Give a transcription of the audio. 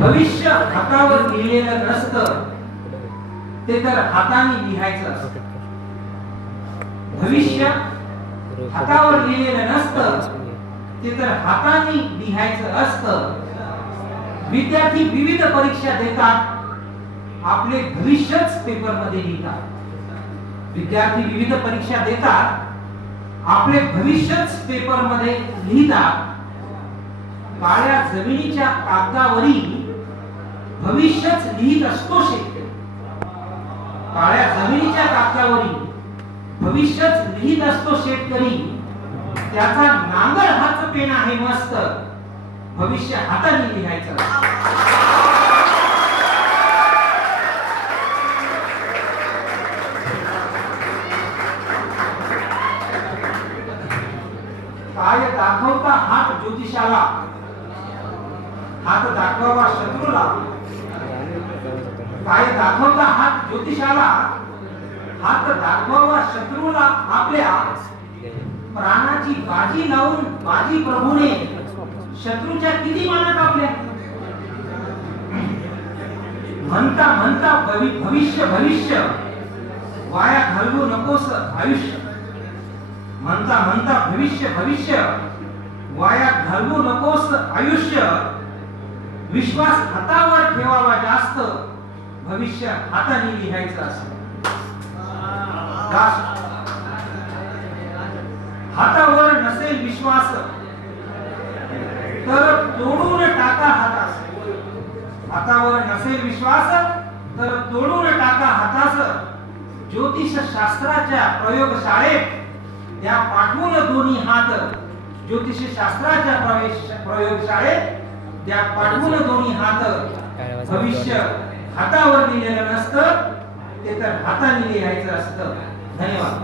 भविष्य हातावर लिहिलेलं नसतं, ते तर हाताने लिहायचं असतं. भविष्य हातावर लिहिलेलं नसतं, ते तर हाताने लिहायचं असतं. विद्यार्थी विविध परीक्षा देतात, आपले भविष्यच पेपर मध्ये लिहितात. विद्यार्थी विविध परीक्षा देतात, आपले भविष्यच पेपर मध्ये लिहितात. काळ्या जमिनीच्या कागदावरील भविष्यच लिहित असतो शेतकरी. काळ्या जमिनीच्या कागदावरील भविष्यच लिहित असतो शेतकरी. त्याचा नांगर हाच पेन आहे मस्त, भविष्य हाताने लिहायचं. काय दाखवता हात ज्योतिषाला, हात दाखवावा शत्रूला. काय दाखवता हात ज्योतिषाला, हात दाखवावा शत्रूला. आपल्या प्राणाची बाजी लावून बाजी प्रभूने शत्रूच्या किती माना कापल्या. म्हणता म्हणता भविष्य भविष्य वाया घालवू नकोस आयुष्य. म्हणता म्हणता भविष्य भविष्य वाया घालवू नकोस आयुष्य. विश्वास हातावर ठेवावा जास्त, भविष्य हाताने लिहायचं असतं. हातावर नसेल विश्वास तर तोडून टाका हातास. हातावर नसेल विश्वास तर तोडून टाका हातास. ज्योतिष शास्त्राच्या प्रयोगशाळेत त्या पाठवून दोन्ही हात. ज्योतिष शास्त्राच्या प्रयोगशाळेत त्या पाठवून दोन्ही हात. भविष्य हातावर लिहिलेलं नसतं, ते तर हाताने लिहायचं असतं. धन्यवाद.